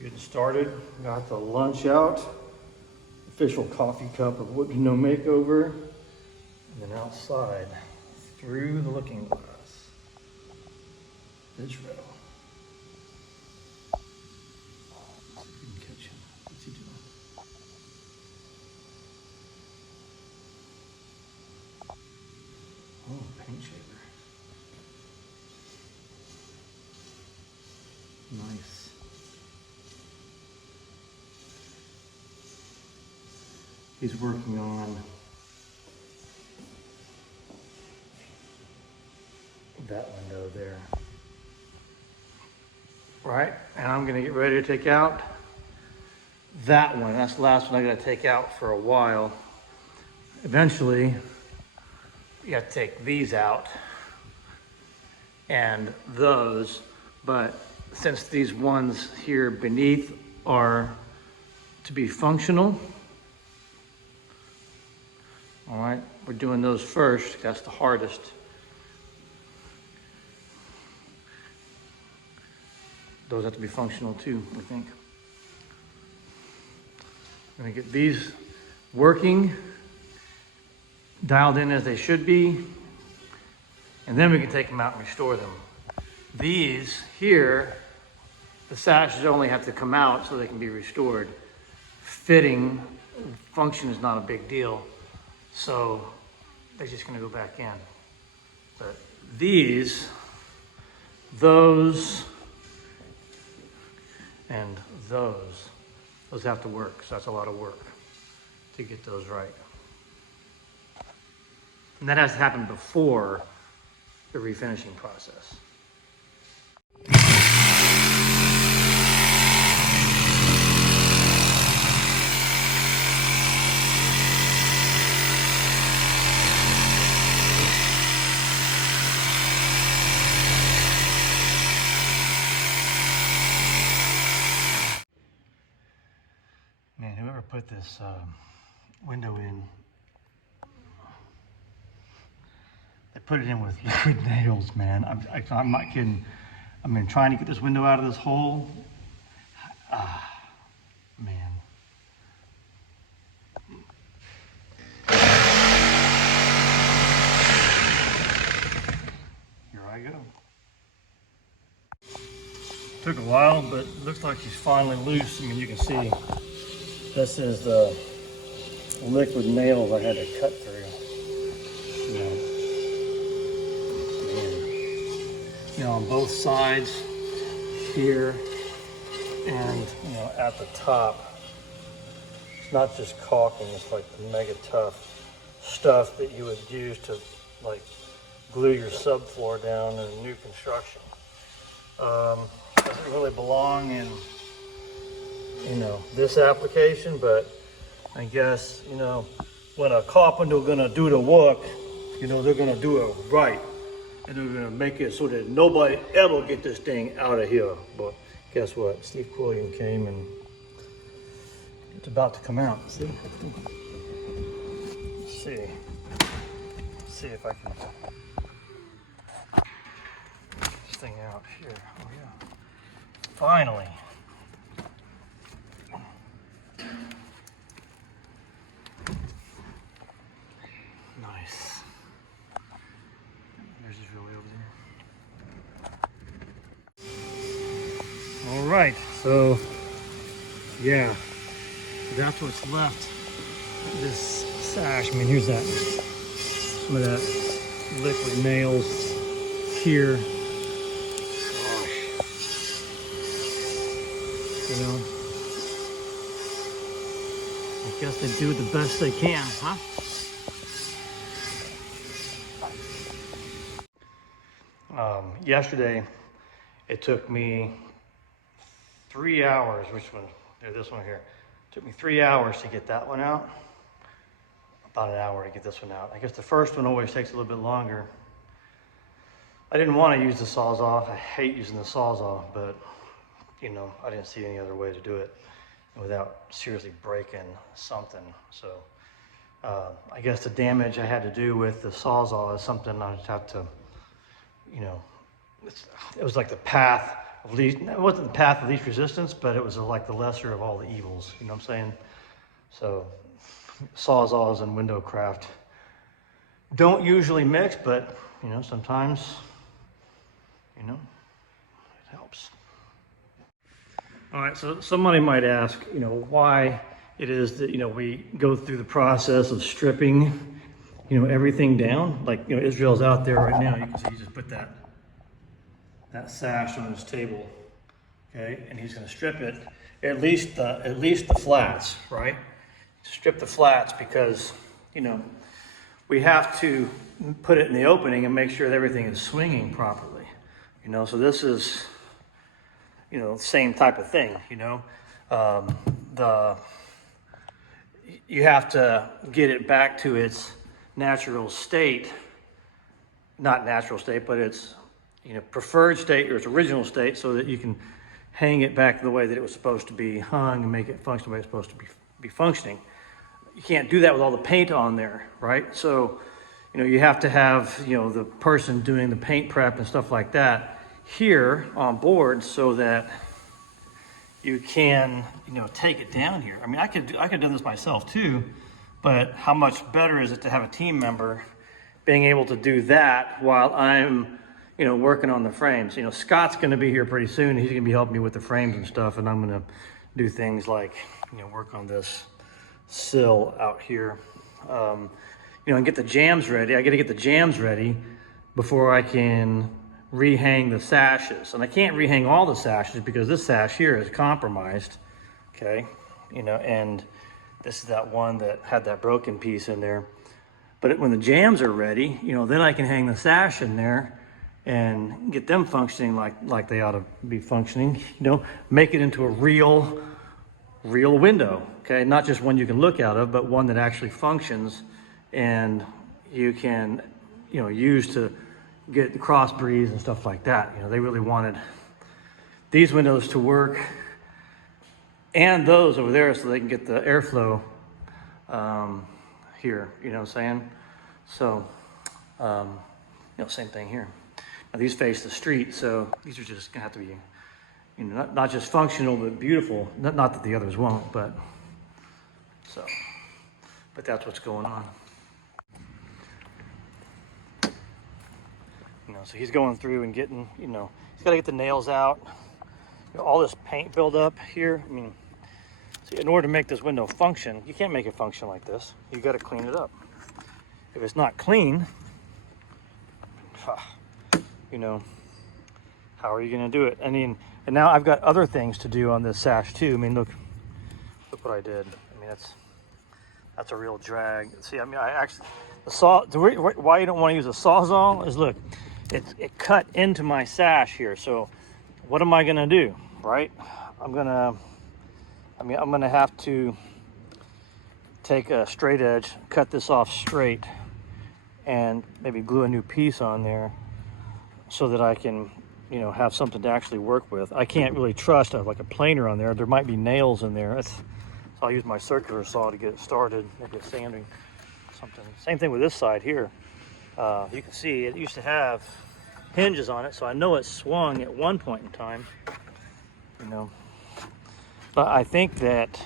Getting started, got the lunch out, official coffee cup of What You Know makeover, and then outside through the looking glass, Israel. You can catch him. What's he doing? Oh, paint shaver. Nice. He's working on that window there. Right, and I'm gonna get ready to take out that one. That's the last one I gotta take out for a while. Eventually, you have to take these out and those, but since these ones here beneath are to be functional, all right, we're doing those first. That's the hardest. Those have to be functional too, I think. I'm gonna get these working, dialed in as they should be, and then we can take them out and restore them. These here, the sashes only have to come out so they can be restored. Fitting function is not a big deal, so they're just gonna go back in. But these, those, and those have to work, so that's a lot of work to get those right. And that has to happen before the refinishing process. Man, whoever put this window in, they put it in with liquid nails, man. I'm not kidding. I mean, trying to get this window out of this hole, man. Here I go. Took a while, but it looks like she's finally loose. I mean, you can see this is the liquid nails I had to cut through. You know, on both sides here and, you know, at the top. It's not just caulking, it's like the mega tough stuff that you would use to like glue your subfloor down in a new construction. Doesn't really belong in, you know, this application, but I guess, you know, when a carpenter gonna do the work, you know, they're gonna do it right. And they're gonna make it so that nobody ever get this thing out of here. But guess what? Steve Quilliam came and it's about to come out. See? Let's see. Let's see if I can get this thing out here. Oh yeah. Finally. Nice. There's his really over there. All right, so yeah, that's what's left. This sash. I mean, here's that. Some of that liquid nails here. Gosh. You know, I guess they do the best they can, huh? Yesterday, it took me 3 hours, which one? This one here. It took me 3 hours to get that one out. About an hour to get this one out. I guess the first one always takes a little bit longer. I didn't want to use the sawzall. I hate using the sawzall, but you know, I didn't see any other way to do it without seriously breaking something. So I guess the damage I had to do with the sawzall is something I just have to, you know, it was like the path of least, it wasn't the path of least resistance, but it was like the lesser of all the evils, you know what I'm saying? So sawzalls and window craft don't usually mix, but you know, sometimes, you know, it helps. All right, so somebody might ask, you know, why it is that, you know, we go through the process of stripping, you know, everything down. Like, you know, Israel's out there right now. You can see he just put that sash on his table, okay? And he's gonna strip it, at least the flats, right? Strip the flats because, you know, we have to put it in the opening and make sure that everything is swinging properly, you know? So this is, you know, same type of thing, you know? You have to get it back to its natural state, not natural state, but its, you know, preferred state or its original state, so that you can hang it back the way that it was supposed to be hung and make it function the way it's supposed to be functioning. You can't do that with all the paint on there, right? So, you know, you have to have, you know, the person doing the paint prep and stuff like that here on board so that you can, you know, take it down here. I mean, I could have done this myself too, but how much better is it to have a team member being able to do that while I'm, you know, working on the frames? You know, Scott's gonna be here pretty soon. He's gonna be helping me with the frames and stuff, and I'm gonna do things like, you know, work on this sill out here, you know, and get the jambs ready. I gotta get the jambs ready before I can rehang the sashes. And I can't rehang all the sashes because this sash here is compromised, okay? You know, and this is that one that had that broken piece in there. But when the jambs are ready, you know, then I can hang the sash in there and get them functioning like they ought to be functioning, you know, make it into a real window, okay? Not just one you can look out of, but one that actually functions and you can, you know, use to get the cross breeze and stuff like that. You know, they really wanted these windows to work and those over there so they can get the airflow here, you know what I'm saying? So, you know, same thing here. Now these face the street, so these are just gonna have to be, you know, not just functional, but beautiful. Not that the others won't, but that's what's going on. You know, so he's going through and getting, you know, he's got to get the nails out. You know, all this paint buildup here. I mean, see, in order to make this window function, you can't make it function like this. You got to clean it up. If it's not clean, you know, how are you going to do it? I mean, and now I've got other things to do on this sash too. I mean, look what I did. I mean, that's a real drag. See, I mean, I actually, why you don't want to use a sawzall is, look, it cut into my sash here. So what am I gonna do, right? I'm gonna have to take a straight edge, cut this off straight, and maybe glue a new piece on there so that I can, you know, have something to actually work with. I can't really trust like a planer on there. There might be nails in there. So I'll use my circular saw to get it started, maybe a sanding something. Same thing with this side here. You can see it used to have hinges on it, so I know it swung at one point in time, you know. But I think that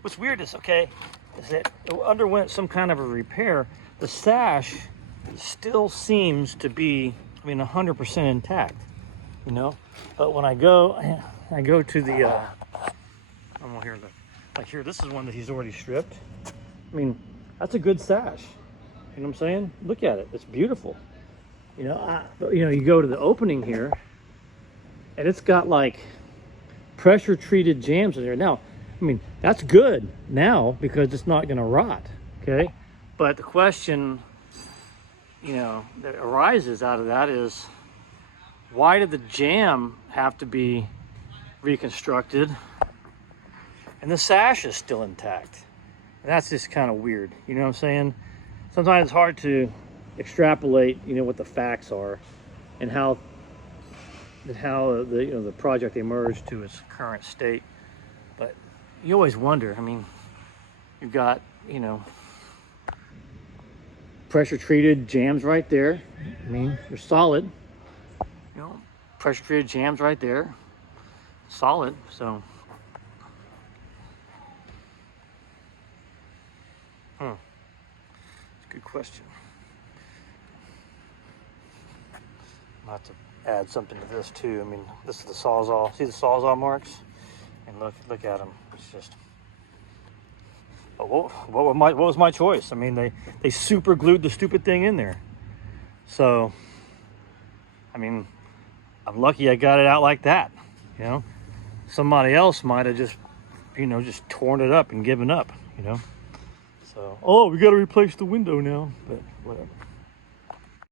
what's weird is, okay, is that it underwent some kind of a repair. The sash still seems to be, I mean, 100% intact, you know. But when I go to the, I'm here, like here, this is one that he's already stripped. I mean, that's a good sash. You know what I'm saying? Look at it, it's beautiful. You know, you go to the opening here, and it's got like pressure treated jambs in there. Now, I mean, that's good now because it's not gonna rot, okay? But the question, you know, that arises out of that is, why did the jamb have to be reconstructed and the sash is still intact? And that's just kind of weird, you know what I'm saying? Sometimes it's hard to extrapolate, you know, what the facts are and how the, you know, the project emerged to its current state. But you always wonder, I mean, you've got, you know, pressure treated jams right there. I mean, they're solid. You know, pressure treated jams right there. Solid, so. That's a good question. I'll have to add something to this too. I mean, this is the sawzall. See the sawzall marks? And look at them. It's just. But what was my choice? I mean, they super glued the stupid thing in there. So, I mean, I'm lucky I got it out like that. You know, somebody else might have just, you know, just torn it up and given up. You know. So, oh, we got to replace the window now. But whatever.